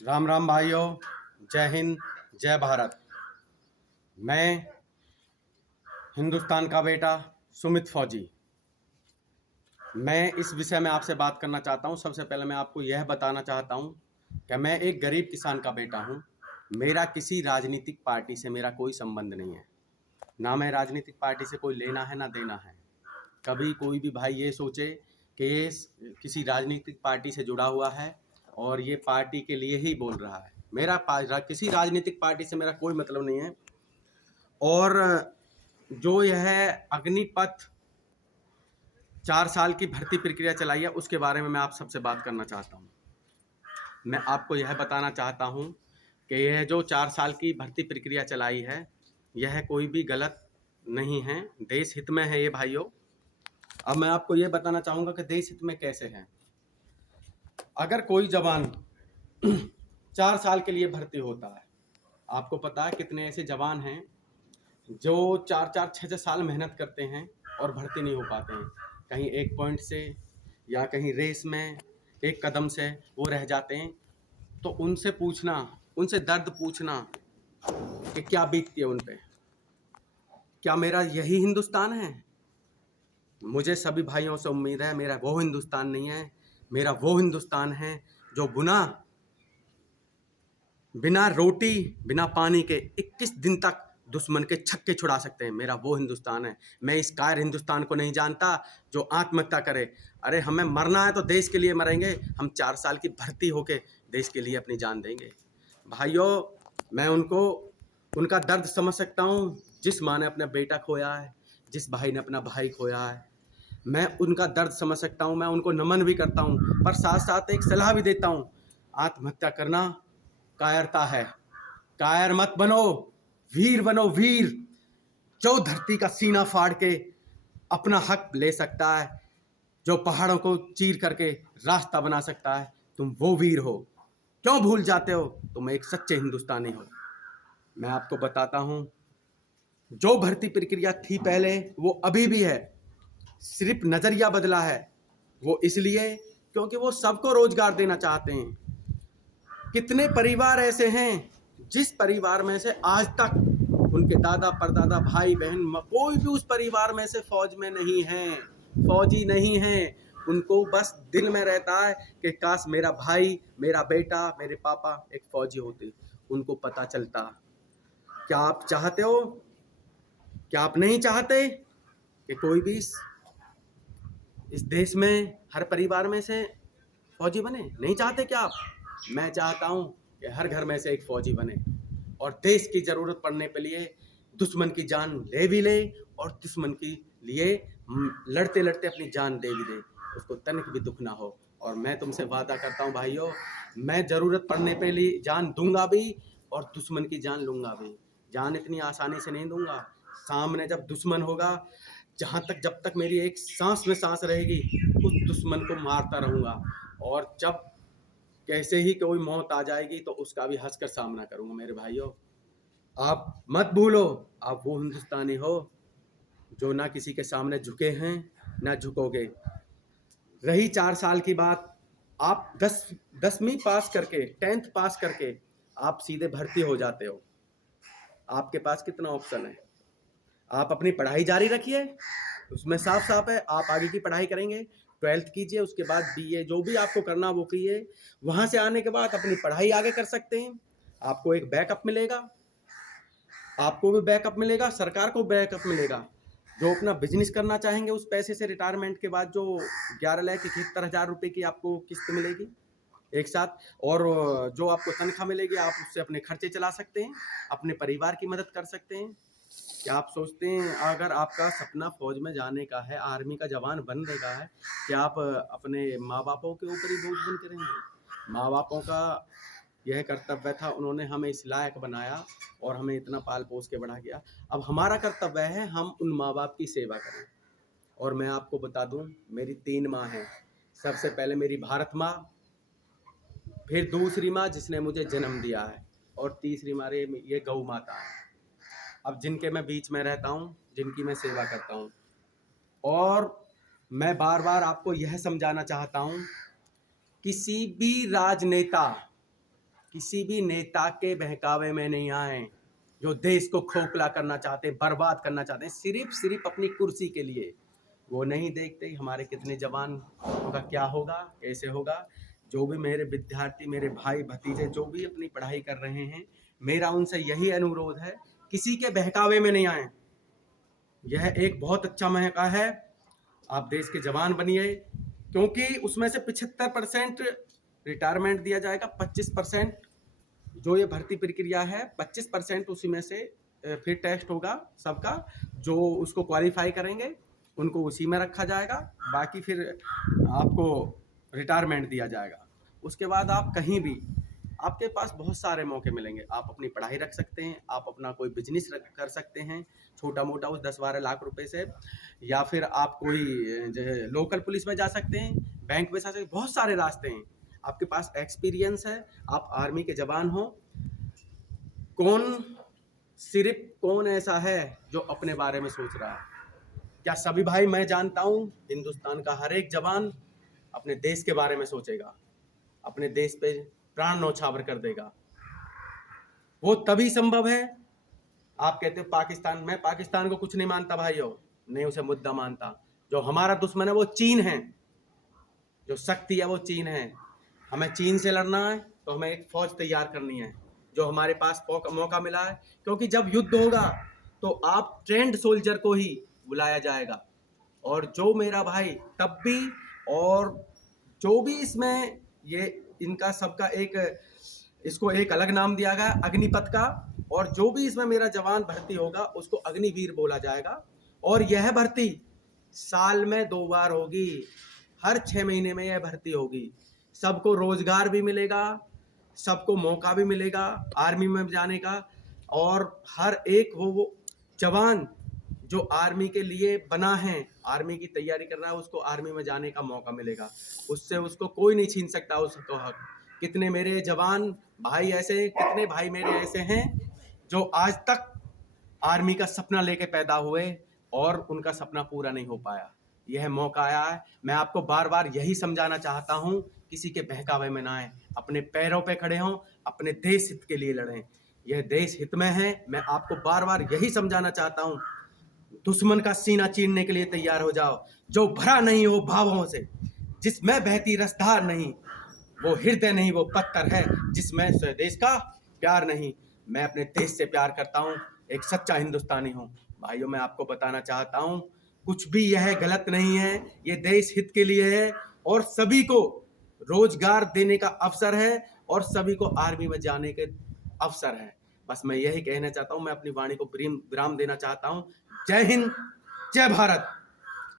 राम राम भाइयों। जय हिंद, जय भारत। मैं हिंदुस्तान का बेटा सुमित फौजी। मैं इस विषय में आपसे बात करना चाहता हूं। सबसे पहले मैं आपको यह बताना चाहता हूं कि मैं एक गरीब किसान का बेटा हूं। मेरा किसी राजनीतिक पार्टी से मेरा कोई संबंध नहीं है। ना मैं राजनीतिक पार्टी से कोई लेना है ना देना है। कभी कोई भी भाई ये सोचे कि ये किसी राजनीतिक पार्टी से जुड़ा हुआ है और ये पार्टी के लिए ही बोल रहा है। किसी राजनीतिक पार्टी से मेरा कोई मतलब नहीं है। और जो यह अग्निपथ 4 साल की भर्ती प्रक्रिया चलाई है उसके बारे में मैं आप सबसे बात करना चाहता हूँ। मैं आपको यह बताना चाहता हूँ कि यह जो 4 साल की भर्ती प्रक्रिया चलाई है यह कोई भी गलत नहीं है, देश हित में है ये भाइयों। अब मैं आपको यह बताना चाहूँगा कि देश हित में कैसे है। अगर कोई जवान 4 साल के लिए भर्ती होता है, आपको पता है कितने ऐसे जवान हैं जो 4-4 6-6 साल मेहनत करते हैं और भर्ती नहीं हो पाते हैं। कहीं एक पॉइंट से या कहीं रेस में एक कदम से वो रह जाते हैं। तो उनसे पूछना, उनसे दर्द पूछना कि क्या बीतती है उन पे। क्या मेरा यही हिंदुस्तान है? मुझे सभी भाइयों से उम्मीद है मेरा वो हिंदुस्तान नहीं है। मेरा वो हिंदुस्तान है जो बिना रोटी बिना पानी के 21 दिन तक दुश्मन के छक्के छुड़ा सकते हैं। मेरा वो हिंदुस्तान है। मैं इस कायर हिंदुस्तान को नहीं जानता जो आत्महत्या करे। अरे हमें मरना है तो देश के लिए मरेंगे। हम 4 साल की भर्ती होके देश के लिए अपनी जान देंगे। भाइयों, मैं उनका दर्द समझ सकता हूँ जिस माँ ने अपना बेटा खोया है, जिस भाई ने अपना भाई खोया है। मैं उनका दर्द समझ सकता हूँ, मैं उनको नमन भी करता हूँ, पर साथ साथ एक सलाह भी देता हूँ। आत्महत्या करना कायरता है। कायर मत बनो, वीर बनो, वीर। जो धरती का सीना फाड़ के अपना हक ले सकता है, जो पहाड़ों को चीर करके रास्ता बना सकता है, तुम वो वीर हो। क्यों भूल जाते हो? तुम एक सच्चे हिंदुस्तानी हो। मैं आपको बताता हूं, जो भर्ती प्रक्रिया थी पहले वो अभी भी है, सिर्फ नजरिया बदला है। वो इसलिए क्योंकि वो सबको रोजगार देना चाहते हैं। कितने परिवार ऐसे हैं जिस परिवार में से आज तक उनके दादा परदादा भाई बहन कोई भी उस परिवार में से फौज में नहीं है, फौजी नहीं है। उनको बस दिल में रहता है कि काश मेरा भाई, मेरा बेटा, मेरे पापा एक फौजी होते। उनको पता चलता। क्या आप चाहते हो? क्या आप नहीं चाहते कि कोई भी इस देश में हर परिवार में से फौजी बने? नहीं चाहते क्या आप? मैं चाहता हूं कि हर घर में से एक फौजी बने और देश की जरूरत पड़ने के लिए दुश्मन की जान ले भी ले और दुश्मन के लिए लड़ते लड़ते अपनी जान दे भी दे, उसको तनिक भी दुख ना हो। और मैं तुमसे वादा करता हूं भाइयों, मैं जरूरत पड़ने पे लिए जान दूंगा भी और दुश्मन की जान लूंगा भी। जान इतनी आसानी से नहीं दूंगा। सामने जब दुश्मन होगा, जब तक मेरी एक सांस में सांस रहेगी, उस दुश्मन को मारता रहूंगा। और जब कैसे ही कोई मौत आ जाएगी तो उसका भी हंसकर सामना करूंगा। मेरे भाइयों, आप मत भूलो, आप वो हिंदुस्तानी हो जो ना किसी के सामने झुके हैं ना झुकोगे। रही 4 साल की बात, आप 10वीं पास करके, 10th पास करके आप सीधे भर्ती हो जाते हो। आपके पास कितना ऑप्शन है? आप अपनी पढ़ाई जारी रखिए, उसमें साफ साफ है आप आगे की पढ़ाई करेंगे। 12th कीजिए, उसके बाद बीए, जो भी आपको करना वो कीजिए। वहां से आने के बाद अपनी पढ़ाई आगे कर सकते हैं। आपको एक बैकअप मिलेगा, आपको भी बैकअप मिलेगा, सरकार को बैकअप मिलेगा। जो अपना बिजनेस करना चाहेंगे उस पैसे से रिटायरमेंट के बाद जो 11,71,000 रुपए की आपको किस्त मिलेगी एक साथ, और जो आपको तनख्वाह मिलेगी आप उससे अपने खर्चे चला सकते हैं, अपने परिवार की मदद कर सकते हैं। क्या आप सोचते हैं अगर आपका सपना फौज में जाने का है, आर्मी का जवान बनने का है, क्या आप अपने माँ बापों के ऊपर ही बोझ बन के रहेंगे? माँ बापों का यह कर्तव्य था, उन्होंने हमें इस लायक बनाया और हमें इतना पाल पोस के बढ़ा गया। अब हमारा कर्तव्य है हम उन माँ बाप की सेवा करें। और मैं आपको बता दूं, मेरी 3 माँ हैं। सबसे पहले मेरी भारत माँ, फिर दूसरी माँ जिसने मुझे जन्म दिया है, और तीसरी माँ ये गौ माता है। अब जिनके मैं बीच में रहता हूँ, जिनकी मैं सेवा करता हूँ। और मैं बार बार आपको यह समझाना चाहता हूँ, किसी भी राजनेता किसी भी नेता के बहकावे में नहीं आए, जो देश को खोखला करना चाहते हैं, बर्बाद करना चाहते हैं, सिर्फ अपनी कुर्सी के लिए। वो नहीं देखते हमारे कितने जवान का क्या होगा, कैसे होगा। जो भी मेरे विद्यार्थी, मेरे भाई भतीजे जो भी अपनी पढ़ाई कर रहे हैं, मेरा उनसे यही अनुरोध है, किसी के बहकावे में नहीं आए। यह एक बहुत अच्छा मौका है, आप देश के जवान बनिए, क्योंकि उसमें से 75% रिटायरमेंट दिया जाएगा, 25% जो ये भर्ती प्रक्रिया है, 25% उसी में से फिर टेस्ट होगा सबका, जो उसको क्वालिफाई करेंगे उनको उसी में रखा जाएगा, बाकी फिर आपको रिटायरमेंट दिया जाएगा। उसके बाद आप कहीं भी, आपके पास बहुत सारे मौके मिलेंगे, आप अपनी पढ़ाई रख सकते हैं, आप अपना कोई बिजनेस कर सकते हैं छोटा मोटा उस 10-12 लाख रुपए से, या फिर आप कोई जो है लोकल पुलिस में जा सकते हैं, बैंक में जा सकते हैं, बहुत सारे रास्ते हैं। आपके पास एक्सपीरियंस है, आप आर्मी के जवान हो। कौन ऐसा है जो अपने बारे में सोच रहा है? क्या सभी भाई? मैं जानता हूं हिंदुस्तान का हर एक जवान अपने देश के बारे में सोचेगा, अपने देश पे प्राण न्यौछावर कर देगा। वो तभी संभव है। आप कहते हो पाकिस्तान, मैं पाकिस्तान को कुछ नहीं मानता भाइयों, नहीं उसे मुद्दा मानता। जो हमारा दुश्मन है वो चीन है, जो शक्ति है वो चीन है। हमें चीन से लड़ना है तो हमें एक फौज तैयार करनी है, जो हमारे पास मौका मिला है, क्योंकि जब युद्ध होगा तो आप ट्रेंड सोल्जर को ही बुलाया जाएगा। और जो मेरा भाई तब भी, और जो भी इसमें ये इनका सबका इसको एक अलग नाम दिया गया अग्निपथ का, और जो भी इसमें मेरा जवान भर्ती होगा उसको अग्निवीर बोला जाएगा। और यह भर्ती साल में 2 बार होगी, हर 6 महीने में यह भर्ती होगी। सबको रोजगार भी मिलेगा, सबको मौका भी मिलेगा आर्मी में जाने का, और हर एक वो जवान जो आर्मी के लिए बना है, आर्मी की तैयारी कर रहा है, उसको आर्मी में जाने का मौका मिलेगा। उससे उसको कोई नहीं छीन सकता उसको हक। कितने मेरे जवान भाई ऐसे, कितने भाई मेरे ऐसे हैं जो आज तक आर्मी का सपना लेके पैदा हुए और उनका सपना पूरा नहीं हो पाया। यह मौका आया है, मैं आपको बार बार यही समझाना चाहता हूँ, किसी के बहकावे में ना आए, अपने पैरों पे खड़े हों, अपने देश हित के लिए लड़ें। यह देश हित में है, मैं आपको बार बार यही समझाना चाहता हूँ। दुश्मन का सीना चीरने के लिए तैयार हो जाओ, जो भरा नहीं हो भावों से, जिसमें बहती रसधार नहीं, वो हृदय नहीं, वो पत्थर है जिसमें स्वदेश का प्यार नहीं। मैं अपने देश से प्यार करता हूँ, एक सच्चा हिंदुस्तानी हूँ। भाइयों, मैं आपको बताना चाहता हूँ, कुछ भी यह गलत नहीं है, ये देश हित के लिए है, और सभी को रोजगार देने का अवसर है, और सभी को आर्मी में जाने के अवसर है। बस मैं यही कहना चाहता हूँ, मैं अपनी वाणी को विराम देना चाहता हूँ। जय हिंद, जय भारत।